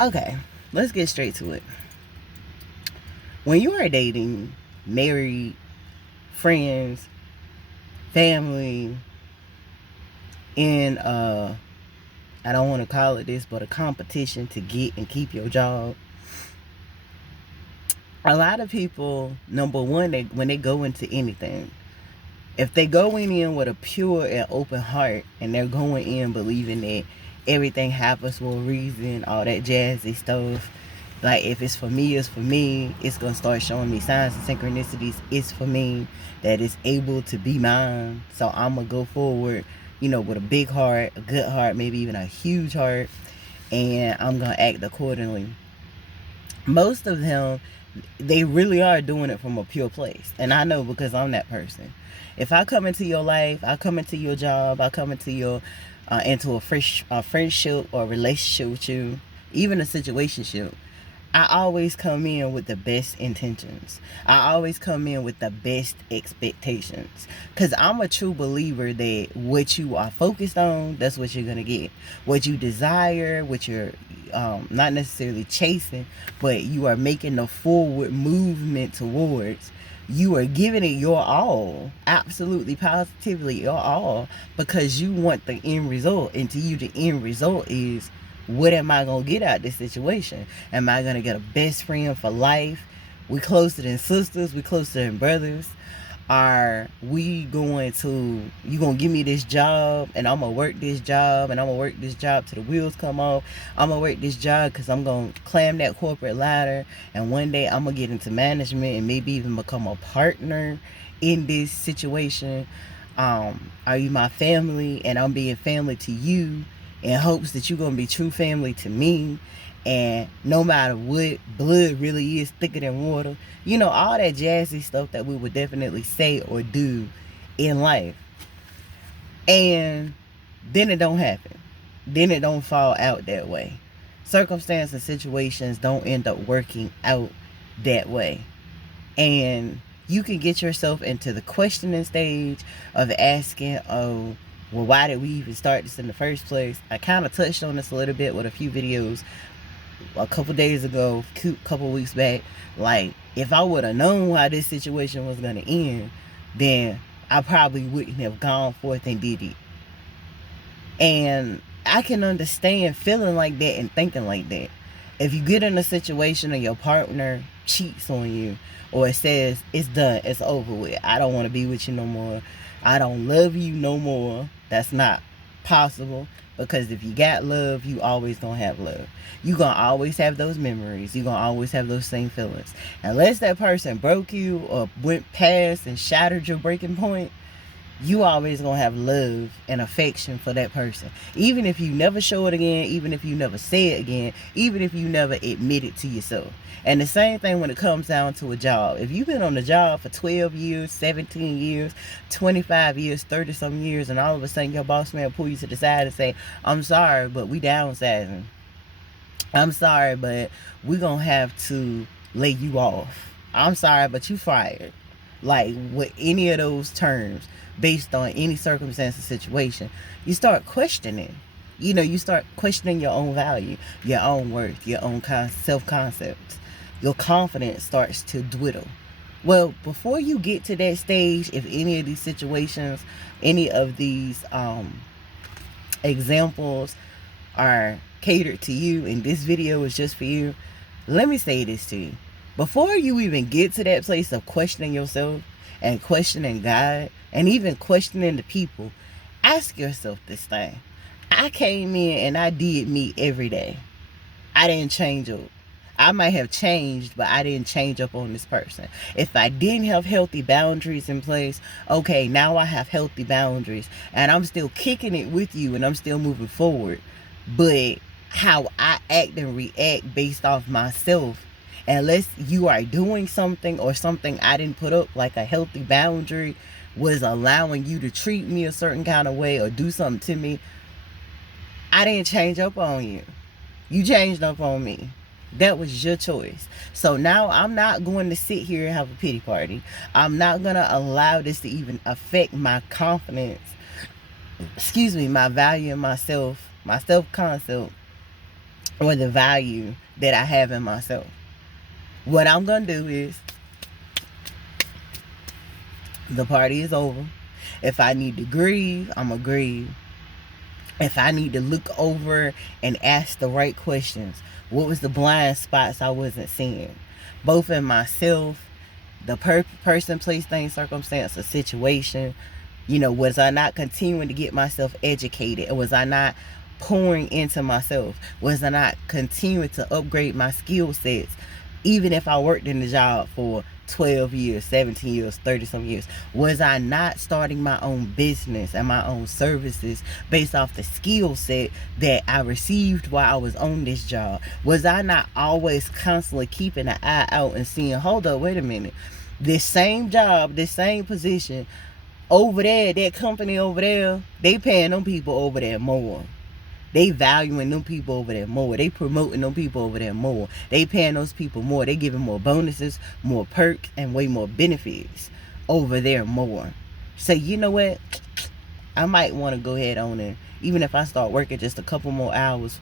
Okay, let's get straight to it. When you are dating, married, friends, family, in I don't want to call it this, but a competition to get and keep your job. A lot of people, number one, when they go into anything, if they going in with a pure and open heart and they're going in believing that everything happens for a reason, all that jazzy stuff, like if it's for me, it's for me, it's gonna start showing me signs and synchronicities, it's for me, that it's able to be mine, so I'm gonna go forward, with a big heart, a good heart, maybe even a huge heart, and I'm gonna act accordingly. Most of them, they really are doing it from a pure place, and I know because I'm that person. If I come into your life, I come into your job, I come into your into a friendship or relationship with you, even a situationship, I always come in with the best intentions. I always come in with the best expectations. Because I'm a true believer that what you are focused on, that's what you're going to get. What you desire, what you're not necessarily chasing, but you are making the forward movement towards, you are giving it your all, absolutely positively your all, because you want the end result. And to you, the end result is, what am I gonna get out of this situation? Am I gonna get a best friend for life? We closer than sisters, we closer than brothers. Are we going to, you gonna give me this job and I'm gonna work this job and I'm gonna work this job till the wheels come off? I'm gonna work this job because I'm gonna climb that corporate ladder, and one day I'm gonna get into management and maybe even become a partner in this situation. Are you my family and I'm being family to you in hopes that you're gonna be true family to me? And no matter what, blood really is thicker than water. All that jazzy stuff that we would definitely say or do in life. And then it don't happen. Then it don't fall out that way. Circumstances and situations don't end up working out that way. And you can get yourself into the questioning stage of asking, oh, well, why did we even start this in the first place? I kind of touched on this a little bit with a few videos a couple days ago, couple weeks back. Like, if I would have known how this situation was going to end, then I probably wouldn't have gone forth and did it. And I can understand feeling like that and thinking like that. If you get in a situation and your partner cheats on you, or it says it's done, it's over with, I don't want to be with you no more, I don't love you no more, that's not possible. Because if you got love, you always gonna have love. You gonna always have those memories. You gonna always have those same feelings. Unless that person broke you or went past and shattered your breaking point, you always gonna have love and affection for that person. Even if you never show it again, even if you never say it again, even if you never admit it to yourself. And the same thing when it comes down to a job. If you've been on the job for 12 years, 17 years, 25 years, 30 some years, and all of a sudden your boss man pull you to the side and say, I'm sorry, but we downsizing. I'm sorry, but we're gonna have to lay you off. I'm sorry, but you fired. Like, with any of those terms, based on any circumstance or situation, you start questioning. You start questioning your own value, your own worth, your own self-concept. Your confidence starts to dwindle. Well, before you get to that stage, if any of these situations, any of these examples are catered to you and this video is just for you, let me say this to you. Before you even get to that place of questioning yourself and questioning God and even questioning the people, ask yourself this thing. I came in and I did me every day. I didn't change up. I might have changed, but I didn't change up on this person. If I didn't have healthy boundaries in place, okay, now I have healthy boundaries and I'm still kicking it with you and I'm still moving forward. But how I act and react based off myself, unless you are doing something or something I didn't put up, like a healthy boundary was allowing you to treat me a certain kind of way or do something to me, I didn't change up on you. You changed up on me. That was your choice. So now I'm not going to sit here and have a pity party. I'm not going to allow this to even affect my confidence, my value in myself, my self-concept, or the value that I have in myself. What I'm going to do is, the party is over. If I need to grieve, I'm going to grieve. If I need to look over and ask the right questions, what was the blind spots I wasn't seeing? Both in myself, the person, place, thing, circumstance, or situation. Was I not continuing to get myself educated? Or was I not pouring into myself? Was I not continuing to upgrade my skill sets? Even if I worked in the job for 12 years, 17 years, 30 some years, was I not starting my own business and my own services based off the skill set that I received while I was on this job? Was I not always constantly keeping an eye out and seeing, hold up, wait a minute, this same job, this same position over there, that company over there, they paying them people over there more. They valuing them people over there more. They promoting them people over there more. They paying those people more. They giving more bonuses, more perks, and way more benefits over there more. So you know what? I might want to go ahead on and, even if I start working just a couple more hours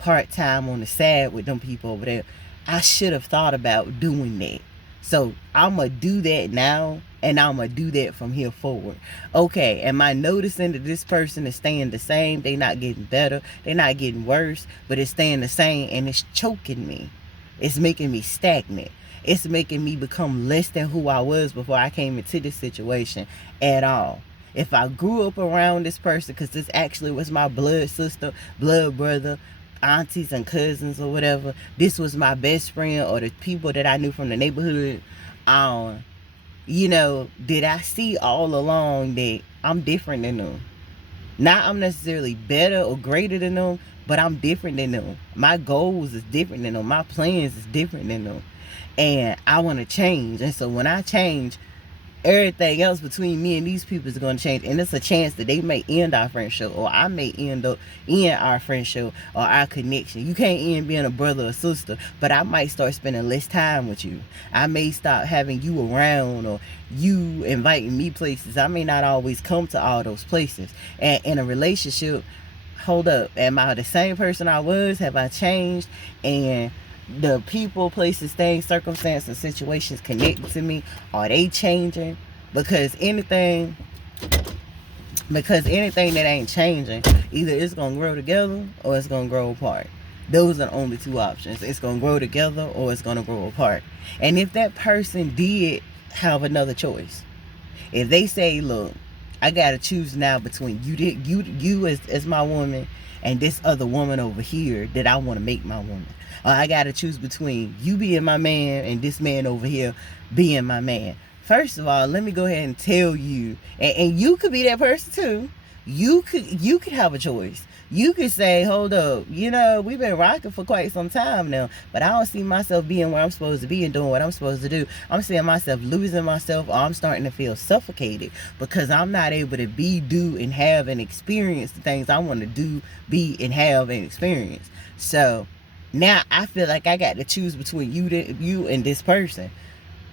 part-time on the side with them people over there, I should have thought about doing that. So I'm going to do that now, and I'm going to do that from here forward. Okay, am I noticing that this person is staying the same? They're not getting better. They're not getting worse, but it's staying the same, and it's choking me. It's making me stagnant. It's making me become less than who I was before I came into this situation at all. If I grew up around this person, because this actually was my blood sister, blood brother, aunties and cousins or whatever, this was my best friend, or the people that I knew from the neighborhood, did I see all along that I'm different than them? Not I'm necessarily better or greater than them, but I'm different than them. My goals is different than them. My plans is different than them. And I want to change. And so when I change, everything else between me and these people is going to change, and it's a chance that they may end our friendship, or I may end our friendship or our connection. You can't end being a brother or sister, but I might start spending less time with you. I may stop having you around, or you inviting me places. I may not always come to all those places. And in a relationship, hold up, am I the same person I was? Have I changed? And the people, places, things, circumstances, and situations connected to me, are they changing? Because anything that ain't changing, either it's gonna grow together or it's gonna grow apart. Those are the only two options. It's gonna grow together or it's gonna grow apart. And if that person did have another choice, if they say, look, I gotta choose now between you as my woman and this other woman over here that I want to make my woman, or I gotta choose between you being my man and this man over here being my man. First of all, let me go ahead and tell you, and you could be that person too. You could have a choice. You could say, hold up, we've been rocking for quite some time now, but I don't see myself being where I'm supposed to be and doing what I'm supposed to do. I'm seeing myself losing myself, or I'm starting to feel suffocated because I'm not able to be, do, and have and experience the things I want to do, be, and have and experience. So now I feel like I got to choose between you and this person.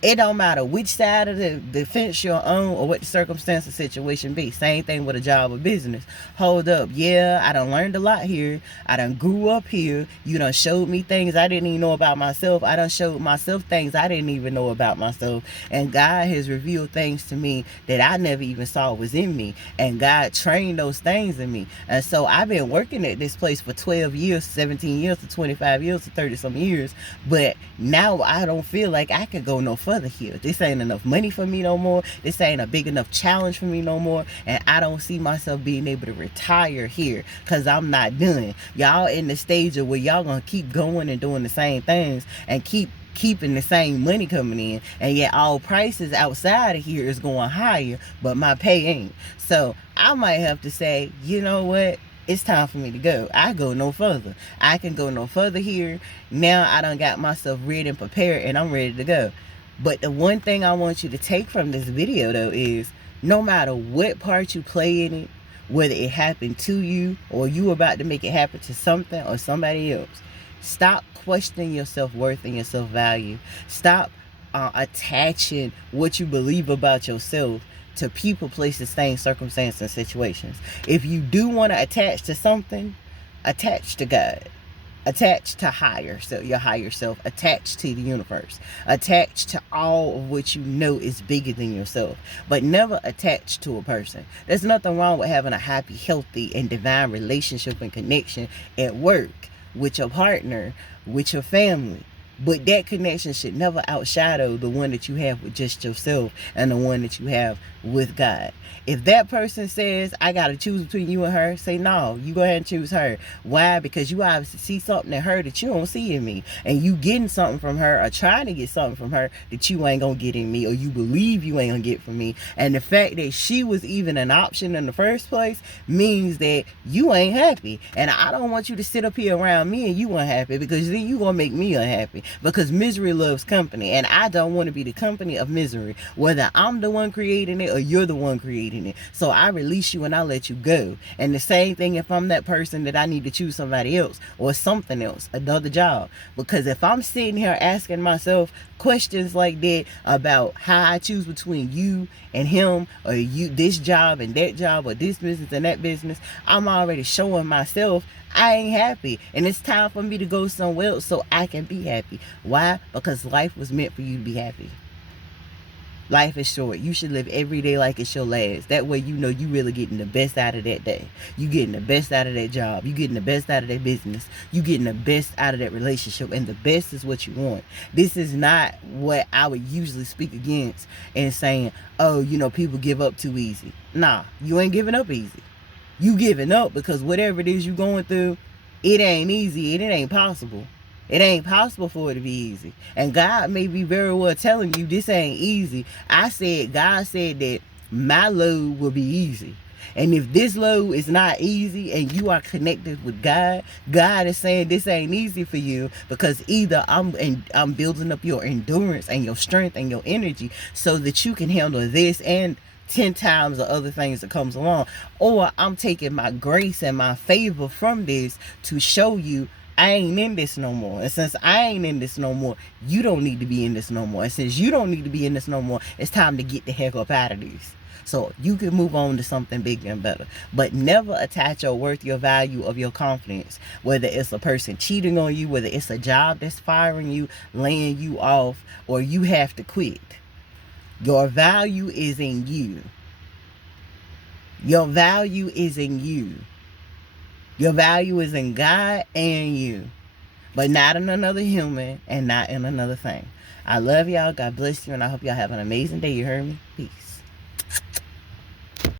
It don't matter which side of the fence you're on or what the circumstance or situation be. Same thing with a job or business. Hold up. Yeah, I done learned a lot here. I done grew up here. You done showed me things I didn't even know about myself. I done showed myself things I didn't even know about myself. And God has revealed things to me that I never even saw was in me. And God trained those things in me. And so I've been working at this place for 12 years, 17 years, to 25 years, to 30 some years. But now I don't feel like I could go no further here. This ain't enough money for me no more. This ain't a big enough challenge for me no more. And I don't see myself being able to retire here because I'm not done. Y'all in the stage of where y'all gonna keep going and doing the same things and keeping the same money coming in, and yet all prices outside of here is going higher, but my pay ain't. So I might have to say, you know what? It's time for me to go. I go no further. I can go no further here. Now I done got myself ready and prepared, and I'm ready to go. But the one thing I want you to take from this video, though, is no matter what part you play in it, whether it happened to you or you about to make it happen to something or somebody else, stop questioning your self-worth and your self-value. Stop attaching what you believe about yourself to people, places, things, circumstances, and situations. If you do want to attach to something, attach to God. Attached to higher, so your higher self, attached to the universe, attached to all of what you know is bigger than yourself, but never attached to a person. There's nothing wrong with having a happy, healthy, and divine relationship and connection at work, with your partner, with your family. But that connection should never outshadow the one that you have with just yourself and the one that you have with God. If that person says, I got to choose between you and her, say, no, you go ahead and choose her. Why? Because you obviously see something in her that you don't see in me. And you getting something from her or trying to get something from her that you ain't going to get in me, or you believe you ain't going to get from me. And the fact that she was even an option in the first place means that you ain't happy. And I don't want you to sit up here around me and you unhappy, because then you going to make me unhappy. Because misery loves company, and I don't want to be the company of misery, whether I'm the one creating it or you're the one creating it. So I release you and I let you go. And the same thing if I'm that person that I need to choose somebody else or something else, another job. Because if I'm sitting here asking myself questions like that about how I choose between you and him, or you, this job and that job, or this business and that business, I'm already showing myself I ain't happy, and it's time for me to go somewhere else so I can be happy. Why? Because life was meant for you to be happy. Life is short. You should live every day like it's your last. That way you know you really getting the best out of that day. You getting the best out of that job. You getting the best out of that business. You getting the best out of that relationship. And the best is what you want. This is not what I would usually speak against and saying, oh, you know, people give up too easy. Nah, you ain't giving up easy. You giving up because whatever it is you going through, it ain't easy and it ain't possible. It ain't possible for it to be easy. And God may be very well telling you this ain't easy. God said that my load will be easy. And if this load is not easy and you are connected with God, God is saying this ain't easy for you, because either I'm building up your endurance and your strength and your energy so that you can handle this and 10 times the other things that comes along, or I'm taking my grace and my favor from this to show you I ain't in this no more. And since I ain't in this no more, you don't need to be in this no more. And since you don't need to be in this no more, it's time to get the heck up out of this, so you can move on to something bigger and better. But never attach your worth, your value, of your confidence, whether it's a person cheating on you, whether it's a job that's firing you, laying you off, or you have to quit. Your value is in you. Your value is in you. Your value is in God and you, but not in another human and not in another thing. I love y'all. God bless you. And I hope y'all have an amazing day. You heard me? Peace.